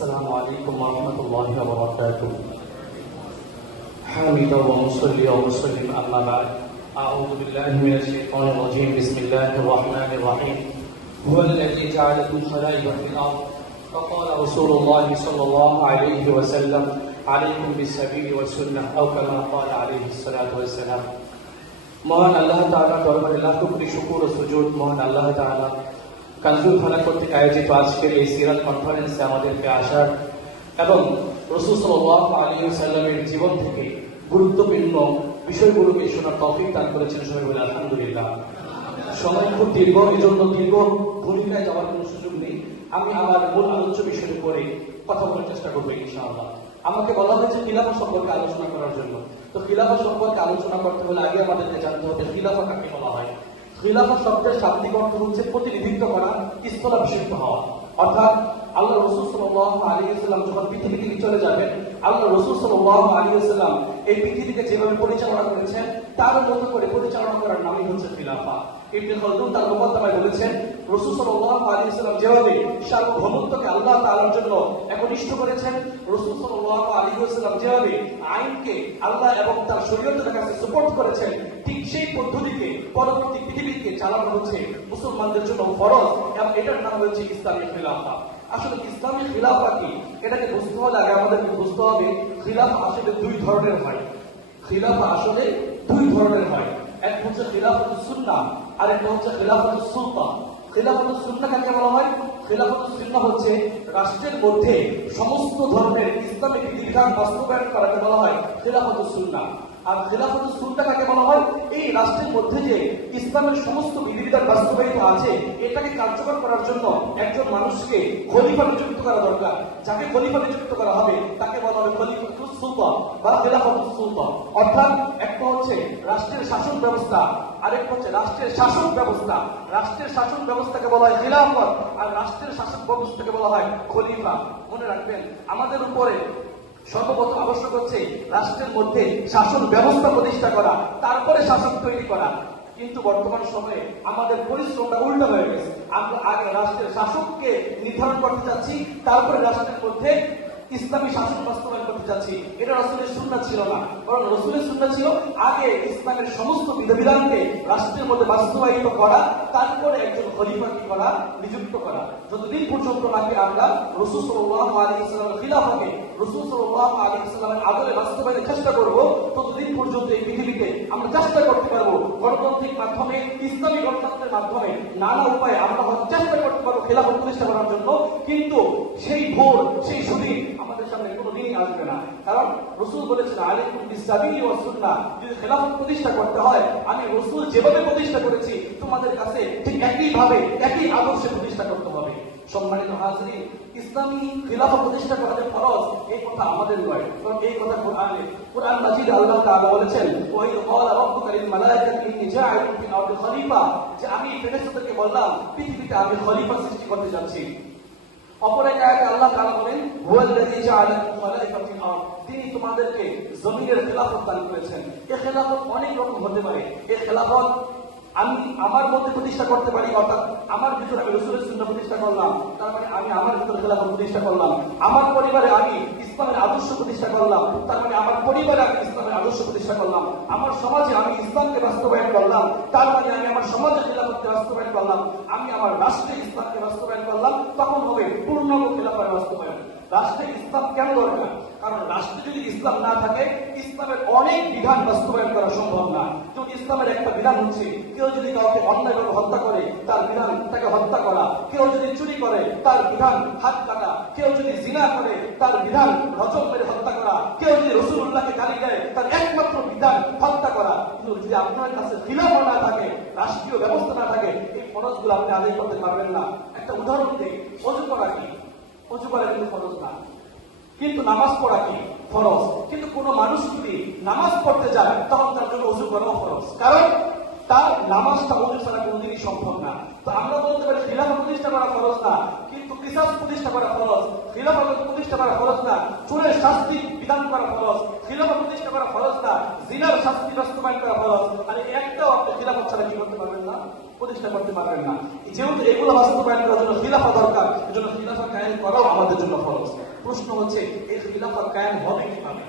السلام عليكم ورحمة الله وبركاته. حامدا ومصلي ومسلم أما بعد. أعوذ بالله من الشيطان الرجيم. بسم الله الرحمن الرحيم. هو الذي جعلكم خلائف في الأرض فقال رسول الله صلى الله عليه وسلم عليكم بالسبيل والسنة أو كما قال عليه الصلاة والسلام. মহান আল্লাহ তাআলার দরবারে লাখো কোটি শুকর ও সুজুদ। মহান আল্লাহ তাআলা কানজুল খানা কর্তৃক আয়োজিত আজকের এই সিরাত কনফারেন্সে আমাদেরকে আসার এবং রাসূল সাল্লাল্লাহু আলাইহি ওয়াসাল্লামের জীবন থেকে গুরুত্বপূর্ণ বিষয়গুলোকে শোনার তৌফিক দান করেছেন। সবাই বলে আলহামদুলিল্লাহ। সময় খুব দীর্ঘ, এজন্য দীর্ঘ ভূমিকায় যাওয়ার কোনো সুযোগ নেই। আমি আমার মূল আলোচ্য বিষয়ের উপরে কথা বলার চেষ্টা করবো ইনশাআল্লাহ। আমাকে বলা হয়েছে খিলাফত সম্পর্কে আলোচনা করার জন্য। তো খিলাফত সম্পর্কে আলোচনা করতে হলে আগে আমাদেরকে জানতে হবে খিলাফত কাকে বলা হয়। খিলাফত শব্দের শাব্দিক অর্থ হচ্ছে প্রতিনিধিত্ব করা, স্থলাভিষিক্ত হওয়া। অর্থাৎ আল্লাহ রাসূল সাল্লাল্লাহু আলাইহি ওয়াসাল্লাম যখন পৃথিবী থেকে চলে যাবেন, আল্লাহ রাসূল সাল্লাল্লাহু আলাইহি ওয়াসাল্লাম এই পৃথিবীকে যেভাবে পরিচালনা করেছেন তার মতো করে পরিচালনা করার নামই হচ্ছে খিলাফত। ইবনে খালদুন তার মুকদ্দমায় বলেছেন, রাসূল সাল্লাল্লাহু আলাইহি ওয়াসাল্লাম যেভাবে সার্বভৌমত্বকে আল্লাহ তাআলার জন্য একনিষ্ঠ করেছেন, রাসূল সাল্লাল্লাহু আলাইহি ওয়াসাল্লাম যেভাবে আইনকে আল্লাহ এবং তার শরীয়তের কাছে সুপোর্ট করেছেন, ঠিক সেই পদ্ধতিতে পরবর্তী পৃথিবীকে চালানো হচ্ছে মুসলমানদের জন্য ফরজ, এবং এটার নাম হচ্ছে ইসলামী খিলাফত। আসলে ইসলামী খিলাফত কি, এটাকে বুঝতে হলে আগে আমাদেরকে বুঝতে হবে খিলাফত আসলে দুই ধরনের হয়। খিলাফত আসলে দুই ধরনের হয়। এক হচ্ছে খিলাফতুস সুন্নাহ, আর একটা হচ্ছে খিলাফতুস সুলতান। খিলাফতুস সুন্নাহ কাকে বলা হয়? খিলাফতুস সুন্নাহ হচ্ছে রাষ্ট্রের মধ্যে সমস্ত ধরনের ইসলামিক বিধিবিধান বাস্তবায়ন করাকে বলা হয় খিলাফতুস সুন্নাহ। আর খিলাফতুস সুন্নাহ কাকে বলা হয়? এই রাষ্ট্রের মধ্যে যে ইসলামের সমস্ত বিধিবিধান বাস্তবায়িত আছে, এটাকে কার্যকর করার জন্য একজন মানুষকে খলিফা নিযুক্ত করা দরকার। যাকে খলিফা নিযুক্ত করা হবে তাকে বলা হবে খলিফাতুস সুলতান বা খিলাফতুস সুলতান। অর্থাৎ একটা হচ্ছে রাষ্ট্রের শাসন ব্যবস্থা, আরেকটা হচ্ছে রাষ্ট্রের শাসক ব্যবস্থা। রাষ্ট্রের শাসন ব্যবস্থাকে বলা হয় খিলাফত, আর রাষ্ট্রের শাসক ব্যবস্থাকে বলা হয় খলিফা। মনে রাখবেন, আমাদের উপরে সর্বপ্রথম আবশ্যক হচ্ছে রাষ্ট্রের মধ্যে শাসন ব্যবস্থা প্রতিষ্ঠা করা, তারপরে শাসক তৈরি করা। কিন্তু বর্তমান সময়ে আমাদের পরিশ্রমটা উল্টো হয়ে গেছে। আমরা আগে রাষ্ট্রের শাসককে নির্ধারণ করতে চাচ্ছি, তারপরে রাষ্ট্রের মধ্যে ইসলামী শাসন বাস্তবায়ন করতে চাচ্ছি। এটা রাসূলের সুন্নাহ ছিল না, বরং রাসূলের সুন্নাহ ছিল আগে ইসলামের সমস্ত বিধিবিধানকে রাষ্ট্রের মধ্যে বাস্তবায়িত করা, তারপরে একজন খলিফা কি করা, নিযুক্ত করা। যতদিন পর্যন্ত নাকি আমরা রাসূল সাল্লাল্লাহু আলাইহি ওয়াসাল্লামের খিলাফতকে, রাসূল সাল্লাল্লাহু আলাইহি ওয়াসাল্লামের আদলে বাস্তবায়নের চেষ্টা করব, ততদিন পর্যন্ত এই পৃথিবীতে আমরা চেষ্টা করতে পারবো গণতান্ত্রিক মাধ্যমে, ইসলামী গণতন্ত্রের মাধ্যমে নানা উপায়ে আমরা চেষ্টা করতে পারবো খিলাফত প্রতিষ্ঠা করার জন্য। কিন্তু সেই ভোর, সেই সুদিন আমাদের সামনে কোনোদিনই আসবে না। কারণ রাসূল বলেছেন আলাইকুম বিসসাবিলি ওয়াস সুন্নাহ, যদি খেলাফত প্রতিষ্ঠা করতে হয় আমি রাসূল যেভাবে প্রতিষ্ঠা করেছি তোমাদের কাছে ঠিক একইভাবে একই আদর্শে প্রতিষ্ঠা করতে হবে। সম্মানিত হাজরিন, ইসলামী খিলাফত প্রতিষ্ঠা করা যে ফরজ, এই কথা আমাদের নয়, কারণ এই কথা কুরআন মাজিদে আল্লাহ তাআলা বলেছেন, ওয়া ইয ক্বালা রাব্বুকা লিল মালায়েকাতি ইন্নী জাইলুন ফিল আরদি খলিফা, যে আমি ফেরেশতাদেরকে বললাম পৃথিবীতে আমি খলিফা সৃষ্টি করতে যাচ্ছি। অপর এক আয়াতে আল্লাহ তাআলা বলেন, হুয়াল্লাযী জাআলাকুম খালাইফা ফিল আরদ, তিনি তোমাদেরকে জমিনের খেলাফত দান করেছেন। এই খেলাফত অনেক রকম হতে পারে। এই খেলাফত আমি আমার মধ্যে প্রতিষ্ঠা করতে পারি, অর্থাৎ আমার ভিতরে আমি রাসূলের সুন্নাহ প্রতিষ্ঠা করলাম, তার মানে আমি আমার ভিতরে খেলাফত প্রতিষ্ঠা করলাম। আমার পরিবারে আমি ইসলামের আদর্শ প্রতিষ্ঠা করলাম, তার মানে আমার পরিবারে আমি ইসলামের আদর্শ প্রতিষ্ঠা করলাম। আমার সমাজে আমি ইসলামকে বাস্তবায়ন করলাম, তার মানে আমি আমার সমাজে খেলাফতকে বাস্তবায়ন করলাম। আমি আমার রাষ্ট্রে ইসলামকে বাস্তবায়ন করলাম, তখন হবে পূর্ণাঙ্গ খেলাফতের বাস্তবায়ন। রাষ্ট্রে ইসলাম কেন দরকার? কারণ রাষ্ট্রে যদি ইসলাম না থাকে, ইসলামের অনেক বিধান বাস্তবায়ন করা সম্ভব না। যেমন ইসলামের একটা বিধান হচ্ছে, কেউ যদি কাউকে অন্যায়ভাবে হত্যা করে তার বিধান তাকে হত্যা করা, কেউ যদি চুরি করে তার বিধান হাত কাটা, কেউ যদি জিনা করে তার বিধান রজম মেরে হত্যা করা, কেউ যদি রাসূলুল্লাহকে গালি দেয় তার একমাত্র বিধান হত্যা করা। কিন্তু যদি আপনার কাছে খিলাফত না থাকে, রাষ্ট্রীয় ব্যবস্থা না থাকে, এই ফরজগুলো আপনি আদায় করতে পারবেন না। একটা উদাহরণ দিই, ওযু করা কি? ওযু করা কিন্তু ফরজ না, কিন্তু নামাজ পড়া কি? ফরজ। কিন্তু কোন মানুষ যদি নামাজ পড়তে যায় তখন তার জন্য ওযু করাও ফরজ, কারণ তার নামাজটা ওযু ছাড়া কোনোদিনই সম্ভব না। তো আমরা বলতে পারি খিলাফত প্রতিষ্ঠা করা ফরজ না, কিন্তু কিসাস প্রতিষ্ঠা করা ফরজ। খিলাফত প্রতিষ্ঠা করা ফরজ না, চোরের শাস্তি বিধান করা ফরজ। খিলাফত প্রতিষ্ঠা করা ফরজ না, জিনার শাস্তি বাস্তবায়ন করা ফরজ। আর একটাও আপনি খিলাফত ছাড়া কি করতে পারবেন না, প্রতিষ্ঠা করতে পারবেন না। যেহেতু এগুলো বাস্তবায়ন করার জন্য খিলাফত দরকার, এজন্য খিলাফত কায়েম করাও আমাদের জন্য ফরজ। প্রশ্ন হচ্ছে এই খিলাফত কায়েম হবে কিভাবে?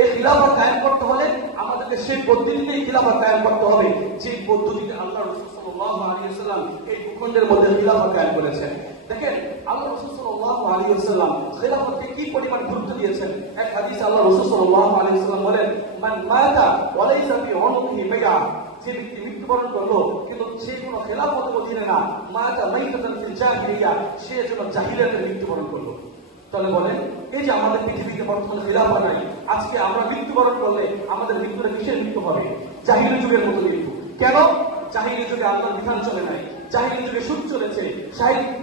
এই খিলাফত কায়েম করতে হলে আমাদেরকে সেই পদ্ধতিতেই খিলাফত কায়েম করতে হবে যে পদ্ধতিতে আল্লাহ রাসূল সাল্লাল্লাহু আলাইহি ওয়াসাল্লাম এই ভূখণ্ডের মধ্যে খিলাফত কায়েম করেছেন। দেখেন আল্লাহ রাসূল সাল্লাল্লাহু আলাইহি ওয়াসাল্লাম খিলাফতকে কি পরিমাণ গুরুত্ব দিয়েছেন। এক হাদিসে আল্লাহ রাসূল সাল্লাল্লাহু আলাইহি ওয়াসাল্লাম বলেন, মান মাতা ওয়া লাইসা ফি উনুকিহি বাইআ, যে ব্যক্তি মৃত্যুবরণ করলো কিন্তু সে কোনো খেলাফতের অধীনে না, মাতা মাইতাতান ফিল জাহিলিয়া, সে যেন জাহিলিয়াতে মৃত্যুবরণ করলো। তাহলে বলেন এই যে আমাদের পৃথিবীতে বর্তমানে খিলাফত নাই, আজকে আমরা মৃত্যুবরণ করলে আমাদের মৃত্যুটা কিসের মৃত্যু হবে? জাহিলি যুগের মতো মৃত্যু। কেন? জাহিলি যুগে আল্লাহর বিধান চলে নাই, জাহিলি যুগে সুদ চলেছে,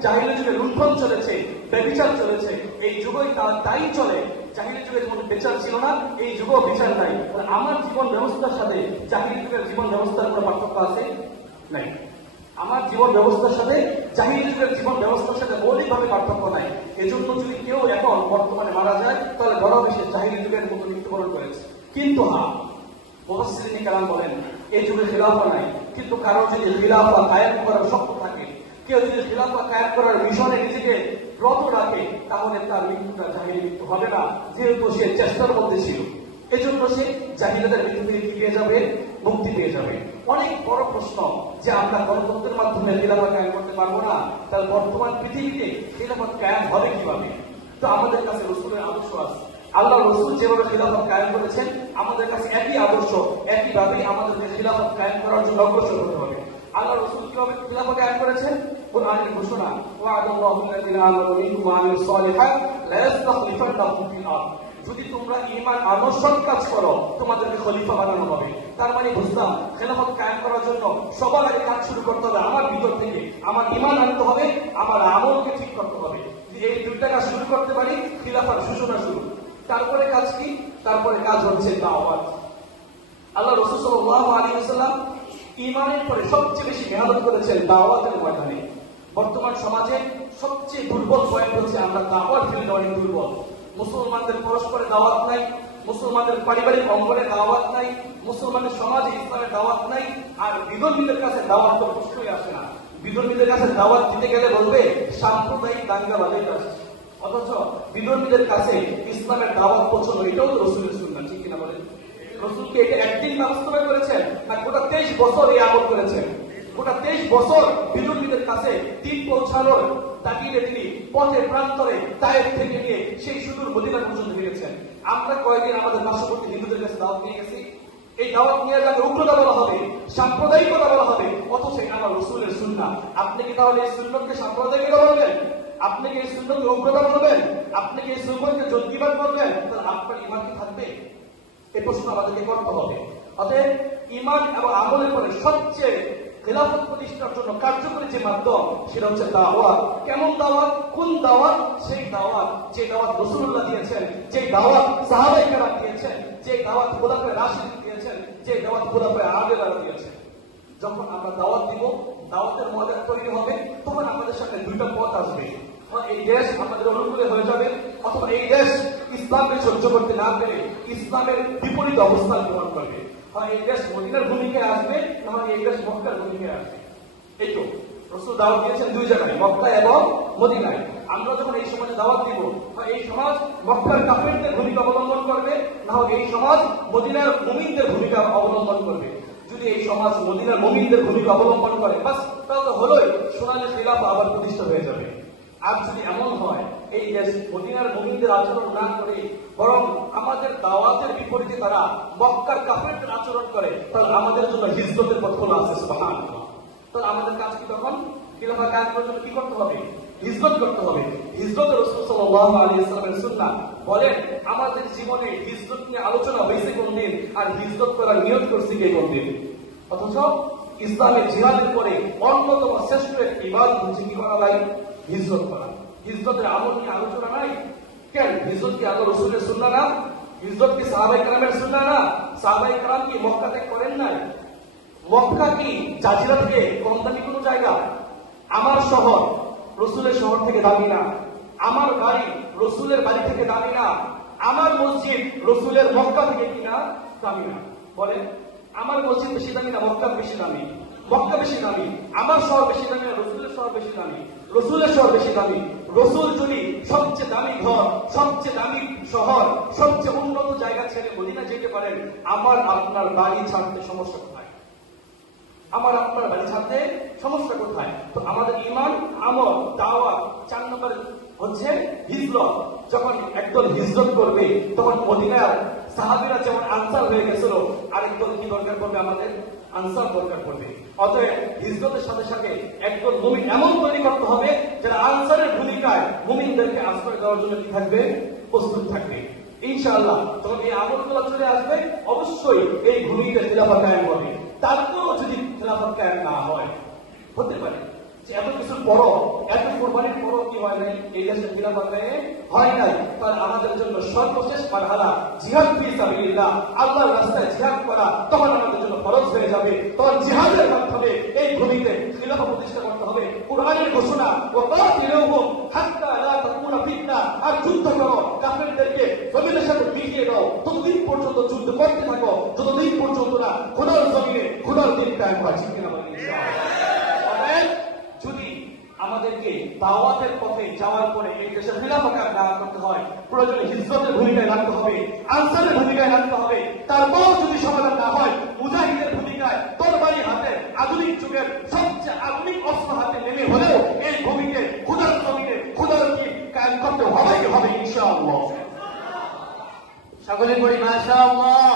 জাহিলি যুগে লুণ্ঠন চলেছে, ব্যভিচার চলেছে। এই যুগই তাই চলে। জাহিলি যুগে যেমন বিচার ছিল না, এই যুগেও বিচার নাই। আমার জীবন ব্যবস্থার সাথে জাহিলি যুগের জীবন ব্যবস্থার কোনো পার্থক্য আছে? নাই। আমার জীবন ব্যবস্থার সাথে জাহিলি যুগের জীবন ব্যবস্থার সাথে মৌলিকভাবে পার্থক্য নাই। এজন্য যদি কেউ এখন বর্তমানে মারা যায় তাহলে বড় বেশি জাহিলি যুগের মতো মৃত্যুবরণ করেছে। কিন্তু মুফাসসিরিনে কেরাম বলেন এই যুগে খিলাফত নাই, কিন্তু কারো যদি খিলাফত কায়েম করার শক্ত থাকে, কেউ যদি খিলাফত কায়েম করার মিশনে নিজেকে রত রাখে, তাহলে তার মৃত্যুটা জাহিলি মৃত্যু হবে না, যেহেতু সে চেষ্টার মধ্যে ছিল। এজন্য সে জাহিলিয়াতের মৃত্যু থেকে কি পেয়ে যাবে? মুক্তি পেয়ে যাবে। অনেক বড় প্রশ্ন যে আমরা গণতন্ত্রের মাধ্যমে খিলাফত কায়েম করতে পারবো না, তাহলে বর্তমান পৃথিবীতে খিলাফত কায়েম হবে কিভাবে? তো আমাদের কাছে রাসূলের আদর্শ আছে। আল্লাহ রাসূল যেভাবে খিলাফত কায়েম করেছেন, আমাদের কাছে একই আদর্শ, একইভাবেই আমাদেরকে খিলাফত কায়েম করার জন্য অগ্রসর হতে হবে। আল্লাহ রাসূল কিভাবে খিলাফত কায়েম করেছেন? কুরআনের ঘোষণা, ওয়া'দাল্লাহু আল্লাযীনা আমানু মিনকুম ওয়া আমিলুস সালিহাত লা ইস্তাখলিফান্নাহুম ফিল আরদ, যদি তোমরা ঈমান আনো সৎ কাজ করো তোমাদেরকে খলিফা বানানো হবে। তার মানে বুঝলাম খেলাফত কায়েম করার জন্য সবার আগে কাজ শুরু করতে হবে আমার ভিতর থেকে। আমার ঈমান আনতে হবে, আমার আমলকে ঠিক করতে হবে। এই দুইটা কাজ শুরু করতে পারি, খিলাফার সূচনা শুরু। তারপরে কাজ কি? তারপরে কাজ হচ্ছে দাওয়াত। আল্লাহ রাসূল সাল্লাল্লাহু আলাইহি ওয়াসাল্লাম ঈমানের পরে সবচেয়ে বেশি মেহনত করেছেন দাওয়াতের ময়দানে। বর্তমান সমাজে সবচেয়ে দুর্বল পয়েন্ট হচ্ছে আমরা দাওয়াত ফিল্ডে অনেক দুর্বল। মুসলমানদের পরস্পরে দাওয়াত নাই, মুসলমানদের পারিবারিক অঙ্গনে দাওয়াত নাই, মুসলমানের সমাজে ইসলামের দাওয়াত নাই। আর বিধর্মীদের কাছে দাওয়াত তো প্রশ্নই আসে না। বিধর্মীদের কাছে দাওয়াত দিতে গেলে বলবে সাম্প্রদায়িক দাঙ্গা বাজাইতে আসছে। অথচ বিধর্মীদের কাছে ইসলামের দাওয়াত পৌঁছানো এটাও তো রাসূলের সুন্নাহ, ঠিক কিনা বলেন? রাসূলকে এটা একদিন বাস্তবায়ন করেছেন না গোটা 23 বছর এই আমল করেছেন? গোটা 23 বছর বিধর্মীদের কাছে দিন পৌঁছানোর তাগিদে তিনি পথে প্রান্তরে তায়েফ থেকে নিয়ে সেই সুদূর মদিনা পর্যন্ত গিয়েছেন। আমরা কয়েকদিন আমাদের পার্শ্ববর্তী হিন্দুদের কাছে দাওয়াত নিয়ে গেছি। এই দাওয়াত নিয়ে যাকে উগ্রতা বলা হবে, সাম্প্রদায়িকতা বলা হবে, অথচ এটা আমার রাসূলের সুন্নাহ। আপনি কি তাহলে এই সুন্নাহকে সাম্প্রদায়িকতা বলবেন? আপনি কি এই সুন্নাহকে উগ্রতা বলবেন? আপনি কি এই সুন্নাহকে জঙ্গিবাদ বলবেন? তাহলে আপনার ঈমান কি থাকবে? এই প্রশ্ন আমাদেরকে করতে হবে। অতএব ঈমান এবং আমলের পরে সবচেয়ে খিলাফত প্রতিষ্ঠার জন্য কার্যকরী যে মাধ্যম সেটা হচ্ছে দাওয়াত। কেমন দাওয়াত? কোন দাওয়াত? সেই দাওয়াত যে দাওয়াত রাসূলুল্লাহ দিয়েছেন, যে দাওয়াত সাহাবায়ে কেরাম দিয়েছেন, যে দাওয়াত খুলাফায়ে রাশিদিন দিয়েছেন, যে দাওয়াত খুলাফায়ে আদিলা দিয়েছেন। যখন আমরা দাওয়াত দিব, দাওয়াতের মডেল তৈরি হবে, তখন আমাদের সামনে দুইটা পথ আসবে। এই দেশ আমাদের অনুকূলে হয়ে যাবে, অথবা এই দেশ ইসলামকে সহ্য করতে না পেরে ইসলামের বিপরীত অবস্থান গ্রহণ করবে। এই দেশ মদিনার ভূমিকায় আসবে, নাহলে এই দেশ মক্কার ভূমিকায় আসবে। এই তো রাসূল দাওয়াত দিয়েছেন দুই জায়গায়, মক্কা এবং মদিনায়। আমরা যখন এই সমাজে দাওয়াত দিব, এই সমাজ মক্কার কাফেরদের ভূমিকা অবলম্বন করবে, নাহলে এই সমাজ মদিনার মুমিনদের ভূমিকা অবলম্বন করবে। যদি এই সমাজ মদিনার মুমিনদের ভূমিকা অবলম্বন করে, বাস তাহলে হলোই সোনালী খিলাফা আবার প্রতিষ্ঠা হয়ে যাবে। আর যদি এমন হয় এই দেশ মদিনার মুমিনদের আচরণ না করে বরং আমাদের দাওয়াতের বিপরীতে তারা মক্কার কাফেরদের আচরণ করে, তাহলে আমাদের জন্য হিজরতের পথ খোলা আছে। সুবহানাল্লাহ। তাহলে আমাদের কাজ কি? তখন খিলাফা কায়েম করার জন্য কি করতে হবে? হিজরত করতে হবে। হিজরত রাসূল সাল্লাল্লাহু আলাইহি ওয়াসাল্লামের সুন্নাহ। বলেন আমাদের জীবনে হিজরত নিয়ে আলোচনা হয়েছে কোন দিন? আর হিজরত করার নিয়ত করছি কে কোন দিন? অথচ ইসলামের জিহাদের পরে অন্যতম শ্রেষ্ঠ একটি ইবাদত হচ্ছে কি করা ভাই? হিজরত করা। হিজরতের আমল নিয়ে আলোচনা নাই কেন? হিজরত কি আল্লাহ রাসূলের সুন্নাহ না? হিজরত কি সাহাবায়ে কেরামের সুন্নাহ না? সাহাবায়ে কেরাম কি মক্কা ত্যাগ করেন নাই? মক্কা কি জাজিরা থেকে কম দামি কোনো জায়গা? আমার শহর রাসূলের শহর থেকে দামি না, আমার বাড়ি রাসূলের বাড়ি থেকে দামি না, আমার মসজিদ রাসূলের মক্কা থেকে কিনা দামি না। বলেন আমার মসজিদ বেশি দামি না মক্কা বেশি দামি? মক্কা বেশি দামি, আমার শহর বেশি দামি, রসুলের শহর বেশি দামি, রসুলের শহর বেশি দামি। রসুল যদি সবচেয়ে দামি ঘর, সবচেয়ে দামি শহর, সবচেয়ে উন্নত জায়গা ছেড়ে মদিনা যেতে পারেন, আমার আপনার বাড়ি ছাড়তে সমস্যা কোথায়? আমার আপনার বাড়ি ছাড়তে সমস্যা কোথায়? তো আমাদের ঈমান, আমল, দাওয়াত, 4 নম্বর হচ্ছে হিজরত। যখন একদল হিজরত করবে তখন মদিনার সাহাবীরা যেমন আনসার হয়ে গেছিল, আরেকদল কি দরকার পড়বে? আমাদের আনসার দরকার পড়বে। অতএব হিজরতের সাথে সাথে একদল মুমিন এমন তৈরি করতে হবে যারা আনসারের ভূমিকায় মুমিনদেরকে আশ্রয় দেওয়ার জন্য কি থাকবে? প্রস্তুত থাকবে। ইনশাআল্লাহ যখন এই আমলগুলো চলে আসবে, অবশ্যই এই ভূমিতে খিলাফত কায়েম হবে। তারপরও যদি খিলাফত কায়েম না হয়, হতে পারে যে এত কিছুর পরও, এত কোরবানির পরও কি হয় নাই, এই দেশে খিলাফত কায়েম হয় নাই। তার আমাদের জন্য সর্বশেষ মারহালা জিহাদ ফি সাবিলিল্লাহ, আল্লাহর রাস্তায় জিহাদ করা তখন আমাদের জন্য ফরজ হয়ে যাবে। তখন জিহাদের মাধ্যমে এই ভূমিতে খিলাফত প্রতিষ্ঠা করতে হবে। কোরআনের ঘোষণা, ওয়াকাতিলুহুম হাত্তা লা তাকুনা ফিতনা, আর যুদ্ধ করো, কাফেরদেরকে জমিনের সাথে মিশিয়ে দাও, ততদিন পর্যন্ত যুদ্ধ করতে থাকো যতদিন পর্যন্ত না খোদার জমিনে খোদার দিন কায়েম হয়। ঠিক কিনা বলেন? ইনশাআল্লাহ। যদি আমাদেরকে দাওয়াতের পথে যাওয়ার পরে এই দেশের খিলাফত কায়েম না করতে হয়, প্রয়োজনে হিজরতের ভূমিকায় রাখতে হবে, আনসারের ভূমিকায় রাখতে হবে। তারপর যদি সমাধান না হয়, মুজাহিদের ভূমিকায়, তরবারি হাতে, আধুনিক যুগের সবচেয়ে আধুনিক অস্ত্র হাতে নেমে হলেও এই ভূমিকে খোদার জমিনে খোদার দিন কায়েম করতে হবে ইনশাআল্লাহ। সকলে বলি মাশাআল্লাহ।